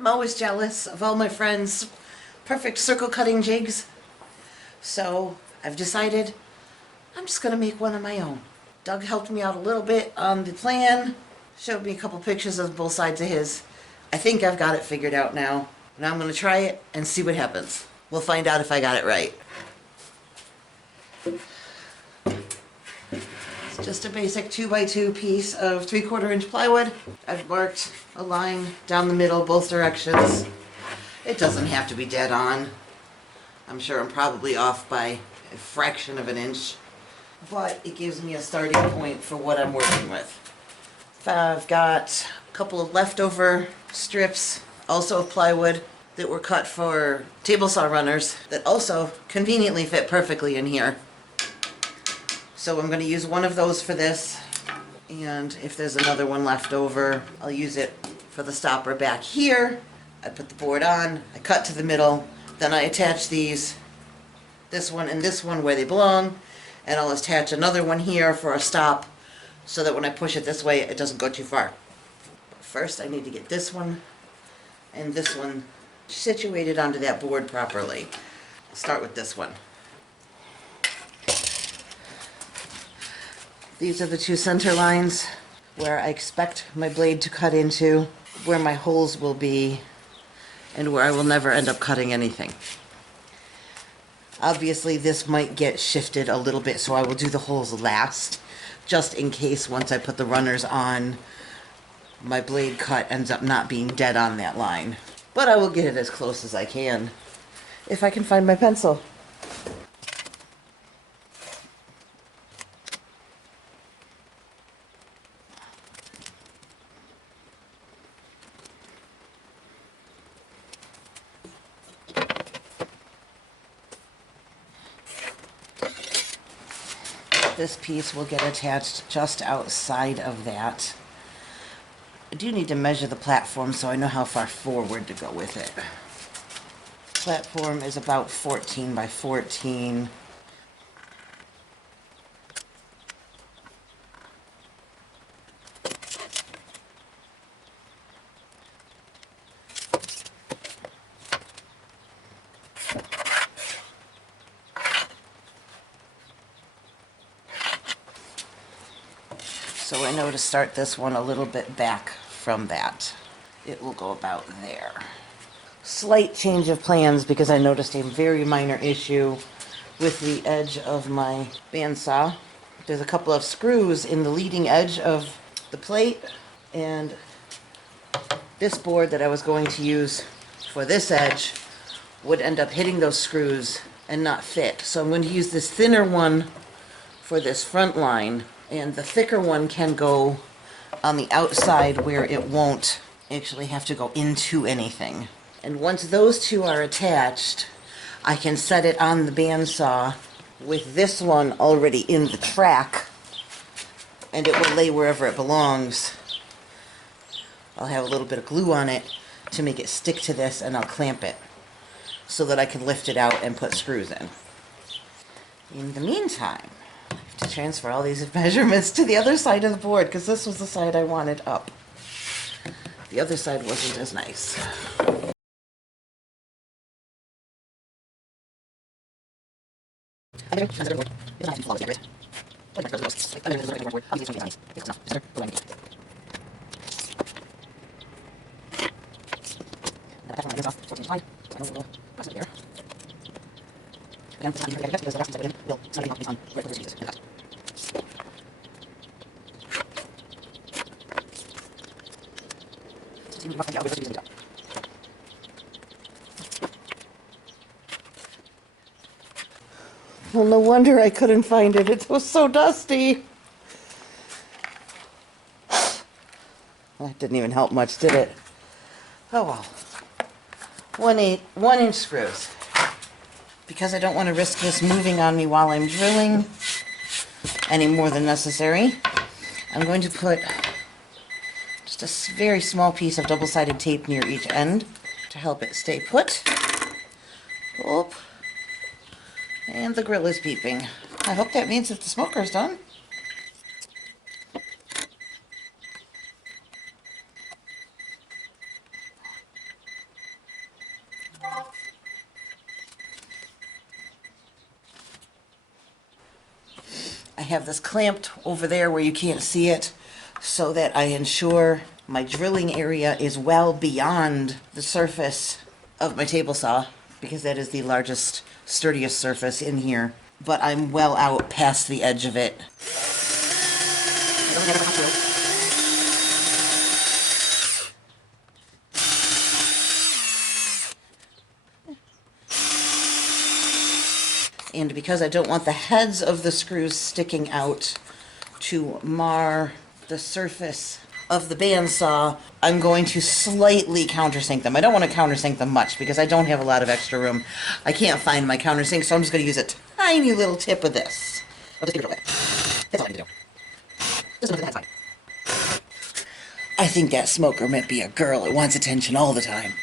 I'm always jealous of all my friends' perfect circle cutting jigs. So I've decided I'm just going to make one of my own. Doug helped me out a little bit on the plan, showed me a couple pictures of both sides of his. I think I've got it figured out now. Now I'm going to try it and see what happens. We'll find out if I got it right. It's just a basic 2x2 piece of 3/4 inch plywood. I've marked a line down the middle, both directions. It doesn't have to be dead on. I'm sure I'm probably off by a fraction of an inch, but it gives me a starting point for what I'm working with. I've got a couple of leftover strips, also of plywood, that were cut for table saw runners that also conveniently fit perfectly in here. So I'm going to use one of those for this, and if there's another one left over, I'll use it for the stopper back here. I put the board on, I cut to the middle, then I attach these, this one and this one where they belong, and I'll attach another one here for a stop so that when I push it this way it doesn't go too far. But first I need to get this one and this one situated onto that board properly. I'll start with this one. These are the two center lines where I expect my blade to cut into, where my holes will be, and where I will never end up cutting anything. Obviously this might get shifted a little bit, so I will do the holes last, just in case once I put the runners on, my blade cut ends up not being dead on that line. But I will get it as close as I can, if I can find my pencil. This piece will get attached just outside of that. I do need to measure the platform so I know how far forward to go with it. Platform is about 14 by 14. So I know to start this one a little bit back from that. It will go about there. Slight change of plans because I noticed a very minor issue with the edge of my bandsaw. There's a couple of screws in the leading edge of the plate, and this board that I was going to use for this edge would end up hitting those screws and not fit. So I'm going to use this thinner one for this front line, and the thicker one can go on the outside where it won't actually have to go into anything. And once those two are attached, I can set it on the bandsaw with this one already in the track, and it will lay wherever it belongs. I'll have a little bit of glue on it to make it stick to this, and I'll clamp it so that I can lift it out and put screws in. In the meantime, I have to transfer all these measurements to the other side of the board because this was the side I wanted up. The other side wasn't as nice. Well, no wonder I couldn't find it. It was so dusty. That didn't even help much, did it? Oh well. 1/8 screws. Because I don't want to risk this moving on me while I'm drilling any more than necessary, I'm going to put just a very small piece of double-sided tape near each end to help it stay put. Oop. And the grill is beeping. I hope that means that the smoker's done. I have this clamped over there where you can't see it so that I ensure my drilling area is well beyond the surface of my table saw, because that is the largest, sturdiest surface in here. But I'm well out past the edge of it. And because I don't want the heads of the screws sticking out to mar the surface of the bandsaw, I'm going to slightly countersink them. I don't want to countersink them much because I don't have a lot of extra room. I can't find my countersink, so I'm just going to use a tiny little tip of this. I'll just give it away. That's all I need to do. Just move the head side. I think that smoker might be a girl. It wants attention all the time.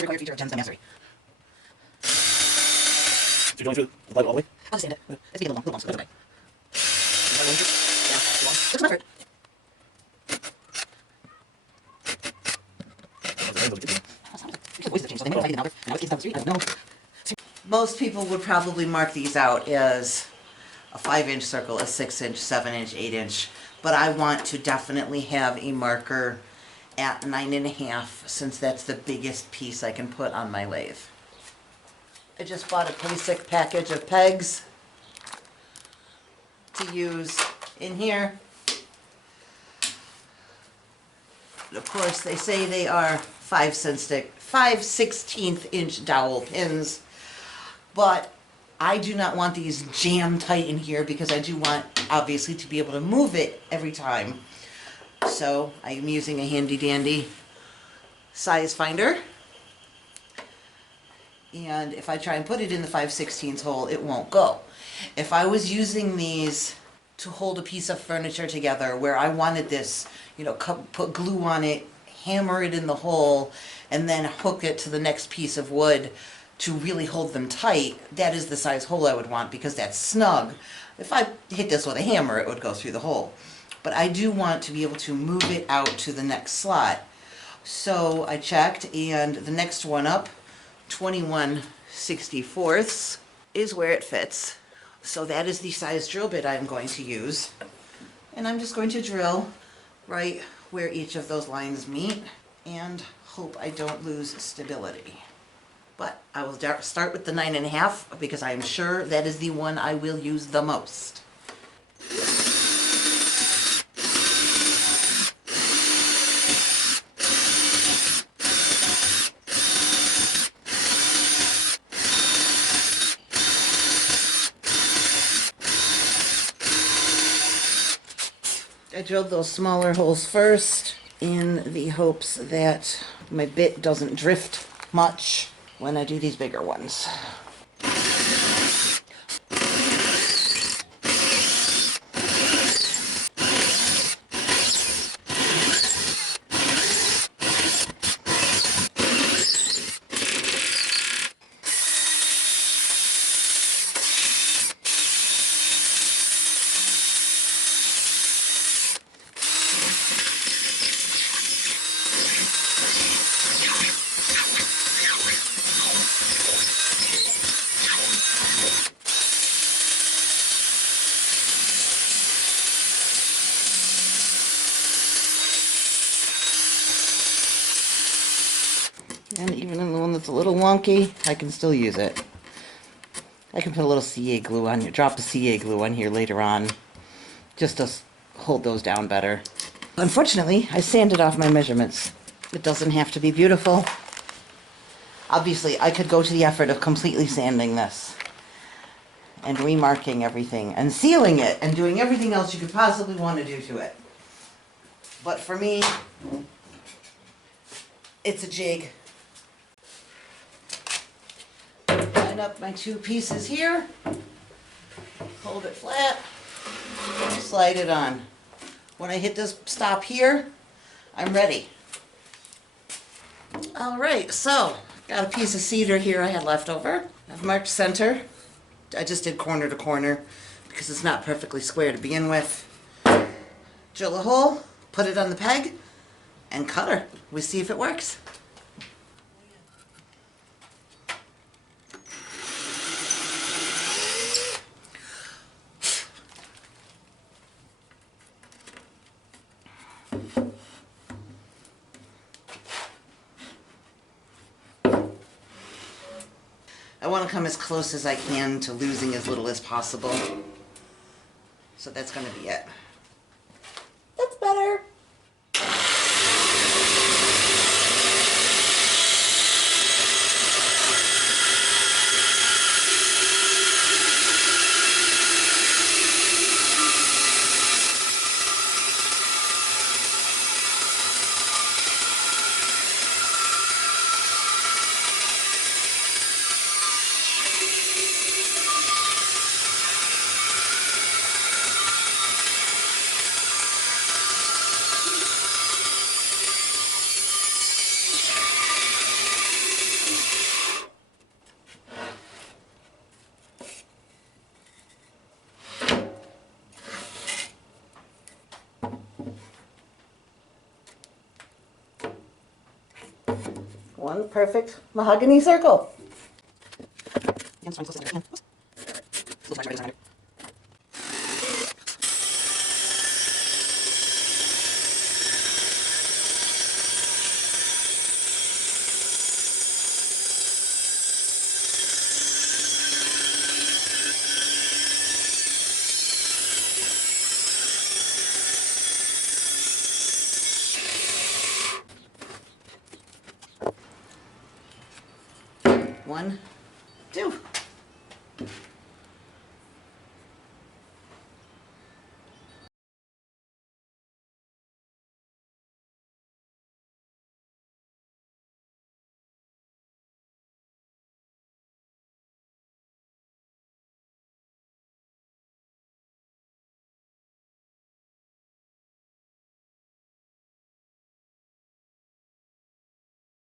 Required feature of Jen's mastery. So you're going through the plug all the way? I'll just stand it. It's being a little long, so that's okay. Yeah, too long. Looks effort. Most people would probably mark these out as a 5-inch circle, a 6-inch, 7-inch, 8-inch, but I want to definitely have a marker at 9.5, since that's the biggest piece I can put on my lathe. I just bought a basic package of pegs to use in here. Of course, they say they are 5/16 inch dowel pins, but I do not want these jammed tight in here because I do want, obviously, to be able to move it every time. So I'm using a handy dandy size finder. And if I try and put it in the 5/16 hole, it won't go. If I was using these to hold a piece of furniture together where I wanted this, you know, put glue on it, hammer it in the hole, and then hook it to the next piece of wood to really hold them tight, that is the size hole I would want, because that's snug. If I hit this with a hammer, it would go through the hole. But I do want to be able to move it out to the next slot. So I checked, and the next one up, 21/64 is where it fits. So that is the size drill bit I'm going to use. And I'm just going to drill right where each of those lines meet and hope I don't lose stability. But I will start with the 9.5 because I am sure that is the one I will use the most. I drilled those smaller holes first in the hopes that my bit doesn't drift much when I do these bigger ones. And even in the one that's a little wonky, I can still use it. I can put a little CA glue on here, drop the CA glue on here later on, just to hold those down better. Unfortunately, I sanded off my measurements. It doesn't have to be beautiful. Obviously, I could go to the effort of completely sanding this and remarking everything and sealing it and doing everything else you could possibly want to do to it. But for me, it's a jig. Line up my two pieces here, hold it flat, slide it on. When I hit this stop here, I'm ready. All right, so got a piece of cedar here I had left over. I've marked center. I just did corner to corner because it's not perfectly square to begin with. Drill a hole, put it on the peg, and cut her. We see if it works. I want to come as close as I can to losing as little as possible. So that's going to be it. That's better. One perfect mahogany circle. One, two.